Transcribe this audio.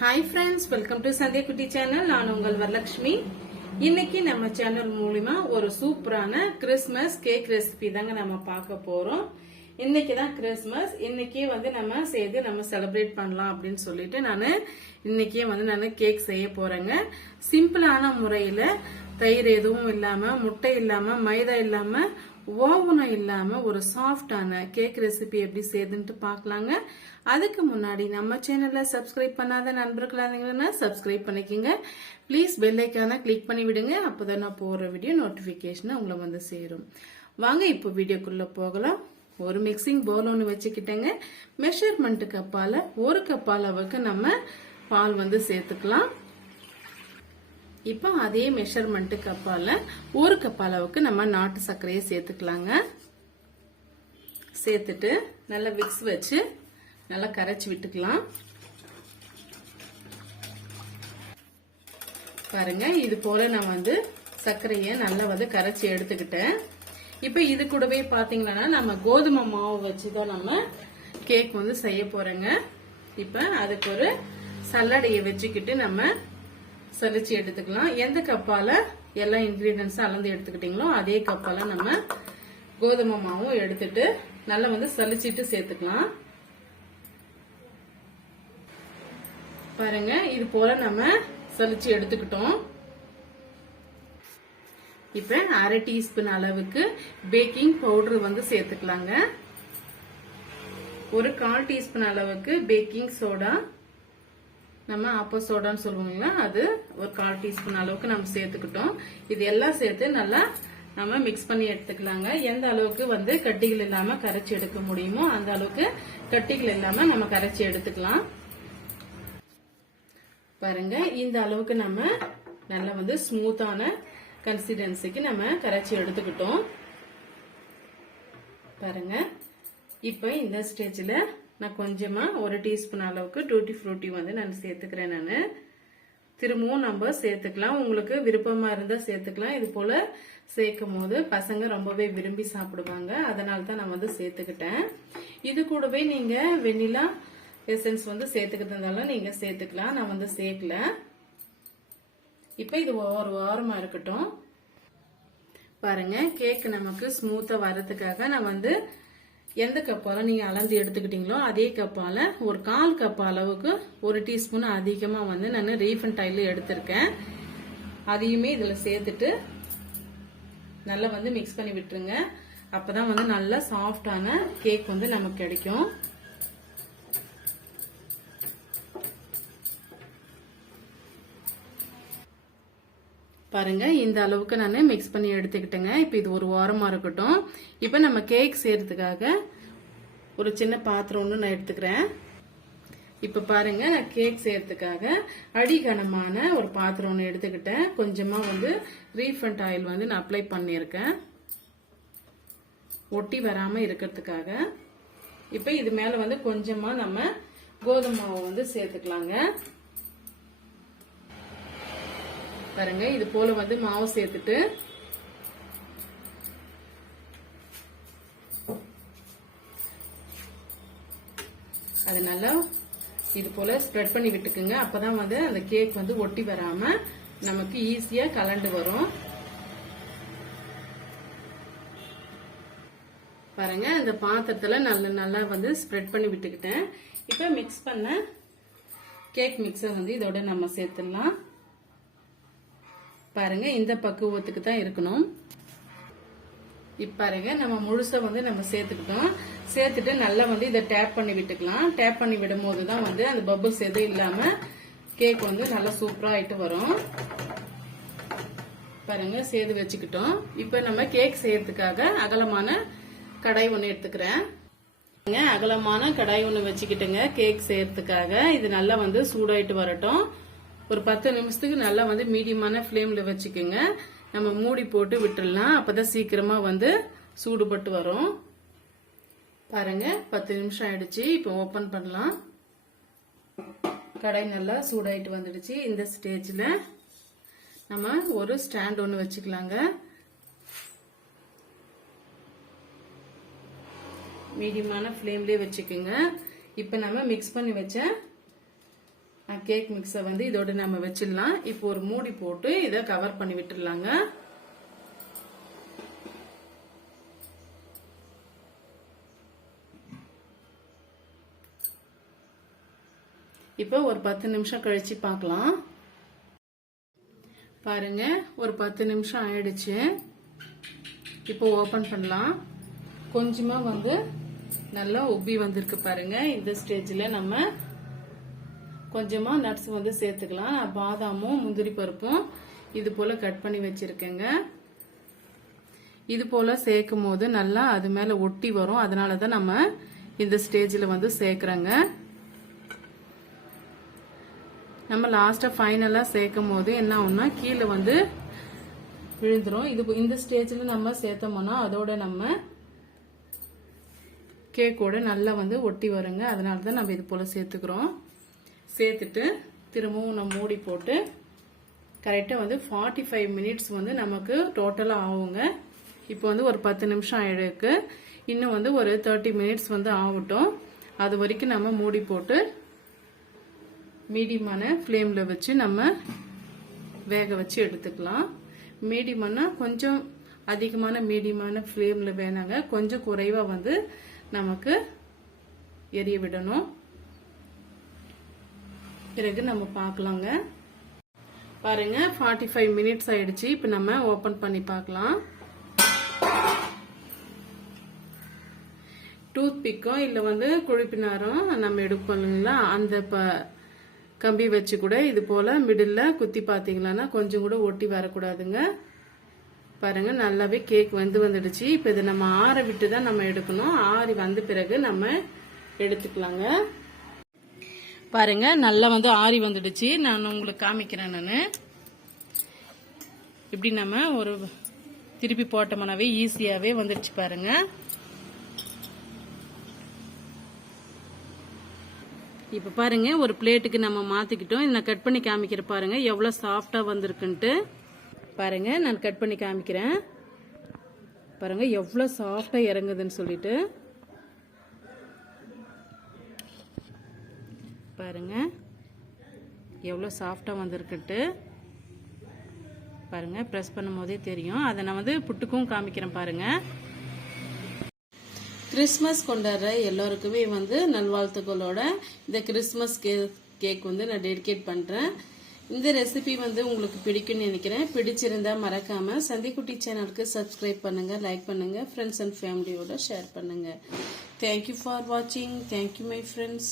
Hi friends welcome to Sandhya Kutty channel நான் உங்கள் வரலட்சுமி. இன்னைக்கு நம்ம சேனல் மூலிமா ஒரு சூப்பரான கிறிஸ்மஸ் கேக் ரெசிபி தாங்க நம்ம பார்க்க போறோம். இன்னைக்கு தான் கிறிஸ்மஸ் இன்னைக்கே வந்து நம்ம செய்து நம்ம செலிப்ரேட் பண்ணலாம் அப்படின்னு சொல்லிட்டு நான் இன்னைக்கே வந்து நான் கேக் செய்ய போறேங்க. சிம்பிளான முறையில தயிர் எதுவும் இல்லாம முட்டை இல்லாம மைதா இல்லாம ஓவனம் இல்லாமல் ஒரு சாஃப்டான கேக் ரெசிபி எப்படி செய்யுதுன்ட்டு பார்க்கலாங்க. அதுக்கு முன்னாடி நம்ம சேனலில் சப்ஸ்கிரைப் பண்ணாத நண்பர்களாதீங்கன்னா இருந்தீங்கன்னா சப்ஸ்கிரைப் பண்ணிக்கோங்க. ப்ளீஸ் பெல்லைக்கான கிளிக் பண்ணி விடுங்க. அப்பதான் நான் போடுற வீடியோ நோட்டிஃபிகேஷனை உங்களை வந்து சேரும். வாங்க இப்போ வீடியோக்குள்ளே போகலாம். ஒரு மிக்சிங் பவுல் ஒன்று வச்சுக்கிட்டேங்க. மெஷர்மெண்ட்டு கப்பால் ஒரு கப்பால் அளவுக்கு நம்ம பால் வந்து சேர்த்துக்கலாம். இப்போ அதே மெஷர்மெண்ட்டு கப்பால ஒரு கப் அளவுக்கு நம்ம நாட்டு சர்க்கரையை சேர்த்துக்கலாங்க. சேர்த்துட்டு நல்லா விக்ஸ் வச்சு நல்லா கரைச்சி விட்டுக்கலாம். பாருங்க இது போல நான் வந்து சர்க்கரையை நல்லா வந்து கரைச்சி எடுத்துக்கிட்டேன். இப்போ இது கூடவே பார்த்தீங்கன்னா நம்ம கோதுமை மாவு வச்சு தான் நம்ம கேக் வந்து செய்ய போறோங்க. இப்போ அதுக்கு ஒரு சல்லடையை வச்சுக்கிட்டு நம்ம சலிச்சு எடுத்துக்கலாம். எந்த கப்பால எல்லா இன்கிரீடியன்ஸும் அளந்து எடுத்துக்கிட்டீங்களோ அதே கப்பால நம்ம கோதுமை மாவும் எடுத்துட்டு நல்லா வந்து சலிச்சிட்டு சேர்த்துக்கலாம். பாருங்க இது போல நம்ம சலிச்சு எடுத்துக்கிட்டோம். இப்ப அரை டீஸ்பூன் அளவுக்கு பேக்கிங் பவுடர் வந்து சேர்த்துக்கலாங்க. ஒரு கால் டீஸ்பூன் அளவுக்கு பேக்கிங் சோடா நம்ம ஆப்போ சோடான்னு சொல்லுவோங்களா அது ஒரு கால் டீஸ்பூன் அளவுக்கு நம்ம சேர்த்துக்கிட்டோம். இது எல்லாம் சேர்த்து நல்லா நம்ம மிக்ஸ் பண்ணி எடுத்துக்கலாங்க. எந்த அளவுக்கு வந்து கட்டிகள் இல்லாம கரைச்சி எடுக்க முடியுமோ அந்த அளவுக்கு கட்டிகள் இல்லாம நம்ம கரைச்சி எடுத்துக்கலாம். பாருங்க இந்த அளவுக்கு நம்ம நல்லா வந்து ஸ்மூத்தான கன்சிஸ்டன்சிக்கு நம்ம கரைச்சி எடுத்துக்கிட்டோம். பாருங்க இப்போ இந்த ஸ்டேஜில் நான் கொஞ்சமாக ஒரு டீஸ்பூன் அளவுக்கு டூட்டி ஃப்ரூட்டி வந்து நான் சேர்த்துக்கிறேன் நான். திரும்பவும் நம்ம சேர்த்துக்கலாம். உங்களுக்கு விருப்பமாக இருந்தால் சேர்த்துக்கலாம். இது போல் சேர்க்கும் போது பசங்க ரொம்பவே விரும்பி சாப்பிடுவாங்க. அதனால தான் நான் வந்து சேர்த்துக்கிட்டேன். இது கூடவே நீங்கள் வெண்ணிலா எசன்ஸ் வந்து சேர்த்துக்கிறதுனால நீங்கள் சேர்த்துக்கலாம். நான் வந்து சேர்க்கல. இப்போ இது ஒவ்வொரு ஓரமாக இருக்கட்டும். பாருங்க கேக் நமக்கு ஸ்மூத்தா வர்றதுக்காக நான் வந்து எந்த கப்பால் நீங்கள் அளந்து எடுத்துக்கிட்டீங்களோ அதே கப்பால் ஒரு கால் கப் அளவுக்கு ஒரு டீஸ்பூன் அதிகமாக வந்து நான் ரீஃபண்ட் ஆயில் எடுத்திருக்கேன். அதையுமே இதில் சேர்த்துட்டு நல்லா வந்து மிக்ஸ் பண்ணி விட்டுருங்க. அப்பதான் வந்து நல்லா சாஃப்டான கேக் வந்து நமக்கு கிடைக்கும். பாருங்க இந்த அளவுக்கு நான் மிக்ஸ் பண்ணி எடுத்துக்கிட்டேங்க. இப்போ இது ஒரு ஓரமாக இருக்கட்டும். இப்போ நம்ம கேக் செய்கிறதுக்காக ஒரு சின்ன பாத்திரம் ஒன்று நான் எடுத்துக்கிறேன். இப்போ பாருங்க நான் கேக் செய்கிறதுக்காக அடிகனமான ஒரு பாத்திரம் ஒன்று எடுத்துக்கிட்டேன். கொஞ்சமாக வந்து ரீஃபண்ட் ஆயில் வந்து நான் அப்ளை பண்ணியிருக்கேன். ஒட்டி வராமல் இருக்கிறதுக்காக. இப்போ இது மேலே வந்து கொஞ்சமாக நம்ம கோதுமை வந்து சேர்த்துக்கலாங்க. பாருங்க இது போல வந்து மாவு சேர்த்துட்டு அது நல்லா இது போல ஸ்ப்ரெட் பண்ணி விட்டுக்குங்க. அப்பதான் வந்து அந்த கேக் வந்து ஒட்டி வராம நமக்கு ஈஸியா கலண்டு வரும். பாருங்க இந்த பாத்திரத்துல நல்ல நல்லா வந்து ஸ்ப்ரெட் பண்ணி விட்டுக்கிட்டேன். இப்ப மிக்ஸ் பண்ண கேக் மிக்சர் வந்து இதோட நம்ம சேர்த்துடலாம். பாருங்க இந்த பக்குவத்துக்கு தான் இருக்கணும். இப்ப பாருங்க நம்ம முழுசா வந்து நம்ம சேர்த்துக்கிட்டோம். சேர்த்துட்டு நல்லா வந்து இதை டேப் பண்ணி விட்டுக்கலாம். டேப் பண்ணி விடும் போது தான் வந்து அந்த பபுள்ஸ் எதுவும் இல்லாம கேக் வந்து நல்லா சூப்பரா ஆயிட்டு வரும். பாருங்க சேர்த்து வச்சுக்கிட்டோம். இப்ப நம்ம கேக் செய்யறதுக்காக அகலமான கடாய் ஒன்று எடுத்துக்கிறேன். அகலமான கடாய் ஒன்று வச்சுக்கிட்டுங்க கேக் செய்யறதுக்காக. இது நல்லா வந்து சூடாயிட்டு வரட்டும். ஒரு பத்து நிமிஷத்துக்கு நல்லா வந்து மீடியமான ஃப்ளேமில் வச்சுக்கோங்க. நம்ம மூடி போட்டு விட்டுடலாம். அப்பதான் சீக்கிரமாக வந்து சூடுபட்டு வரும். பாருங்க பத்து நிமிஷம் ஆயிடுச்சு. இப்போ ஓப்பன் பண்ணலாம். கடாய் நல்லா சூடாயிட்டு வந்துடுச்சு. இந்த ஸ்டேஜில் நம்ம ஒரு ஸ்டாண்ட் ஒன்று வச்சுக்கலாங்க. மீடியமான ஃப்ளேம்லேயே வச்சுக்கோங்க. இப்போ நம்ம மிக்ஸ் பண்ணி வச்ச கேக் மிக்ஸை வந்து இதோட நம்ம வச்சிடலாம். இப்போ ஒரு மூடி போட்டு இதை கவர் பண்ணி விட்டுடலாங்க. இப்போ ஒரு பத்து நிமிஷம் கழிச்சு பார்க்கலாம். பாருங்க ஒரு பத்து நிமிஷம் ஆயிடுச்சு. இப்போ ஓபன் பண்ணலாம். கொஞ்சமா வந்து நல்லா உப்பி வந்திருக்கு பாருங்க. இந்த ஸ்டேஜ்ல நம்ம கொஞ்சமாக நட்ஸ் வந்து சேர்த்துக்கலாம். பாதாமும் முந்திரி பருப்பும் இது போல் கட் பண்ணி வச்சுருக்கேங்க. இது போல் சேர்க்கும் போது நல்லா அது மேலே ஒட்டி வரும். அதனால தான் நம்ம இந்த ஸ்டேஜில் வந்து சேர்க்குறோங்க. நம்ம லாஸ்ட்டாக ஃபைனலாக சேர்க்கும் போது என்ன ஆகும்னா கீழே வந்து விழுந்துரும். இது இந்த ஸ்டேஜில் நம்ம சேர்த்தோம்னா அதோட நம்ம கேக்கோட நல்லா வந்து ஒட்டி வருங்க. அதனால தான் நம்ம இது போல் சேர்த்துக்கிறோம். சேர்த்துட்டு திரும்பவும் நம்ம மூடி போட்டு கரெக்டாக வந்து ஃபார்ட்டி ஃபைவ் மினிட்ஸ் வந்து நமக்கு டோட்டலாக ஆகுங்க. இப்போ வந்து ஒரு பத்து நிமிஷம் ஆயிடுக்கு இன்னும் வந்து ஒரு தேர்ட்டி மினிட்ஸ் வந்து ஆகட்டும். அது வரைக்கும் நம்ம மூடி போட்டு மீடியமான ஃப்ளேமில் வச்சு நம்ம வேக வச்சு எடுத்துக்கலாம். மீடியமானா கொஞ்சம் அதிகமான மீடியமான ஃப்ளேமில் வேணாங்க. கொஞ்சம் குறைவாக வந்து நமக்கு எரிய விடணும். பிறகு நம்ம பார்க்கலாங்க. பாருங்க ஃபார்ட்டி ஃபைவ் மினிட்ஸ் ஆயிடுச்சு. இப்போ நம்ம ஓப்பன் பண்ணி பார்க்கலாம். டூத் பிக்கோ இல்லை வந்து குழிப்பினாரும் நம்ம எடுப்போம் இல்லைங்களா அந்த ப கம்பி வச்சு கூட இது போல மிடில் குத்தி பார்த்தீங்களான்னா கொஞ்சம் கூட ஒட்டி வரக்கூடாதுங்க. பாருங்க நல்லாவே கேக் வந்து வந்துடுச்சு. இப்போ இதை நம்ம ஆற விட்டு தான் நம்ம எடுக்கணும். ஆறி வந்த பிறகு நம்ம எடுத்துக்கலாங்க. பாருங்க நல்லா வந்து ஆறி வந்துடுச்சு. நான் உங்களுக்கு காமிக்கிறேன் நான். இப்படி நம்ம ஒரு திருப்பி போட்டோம்னாவே ஈஸியாகவே வந்துடுச்சு பாருங்க. இப்போ பாருங்க ஒரு பிளேட்டுக்கு நம்ம மாத்திக்கிட்டோம். நான் கட் பண்ணி காமிக்கிற பாருங்க எவ்வளவு சாஃப்டா வந்திருக்குன்ட்டு. பாருங்க நான் கட் பண்ணி காமிக்கிறேன். பாருங்க எவ்வளவு சாஃப்டா இறங்குதுன்னு சொல்லிட்டு. பாருங்க. எவ்வளோ சாஃப்டாக வந்திருக்குட்டு. பாருங்க ப்ரெஸ் பண்ணும் போதே தெரியும். அதை நான் வந்து புட்டுக்கும் காமிக்கிறேன் பாருங்க. கிறிஸ்மஸ் கொண்டாடுற எல்லோருக்குமே வந்து நல்வாழ்த்துக்களோட இந்த கிறிஸ்மஸ் கே கேக் வந்து நான் டெடிகேட் பண்ணுறேன் இந்த ரெசிபி வந்து உங்களுக்கு பிடிக்கும்னு நினைக்கிறேன். பிடிச்சிருந்தா மறக்காம சந்திக்குட்டி சேனலுக்கு சப்ஸ்கிரைப் பண்ணுங்க லைக் பண்ணுங்க ஃப்ரெண்ட்ஸ் அண்ட் ஃபேமிலியோட ஷேர் பண்ணுங்க. தேங்க்யூ ஃபார் வாட்சிங் தேங்க்யூ மை ஃப்ரெண்ட்ஸ்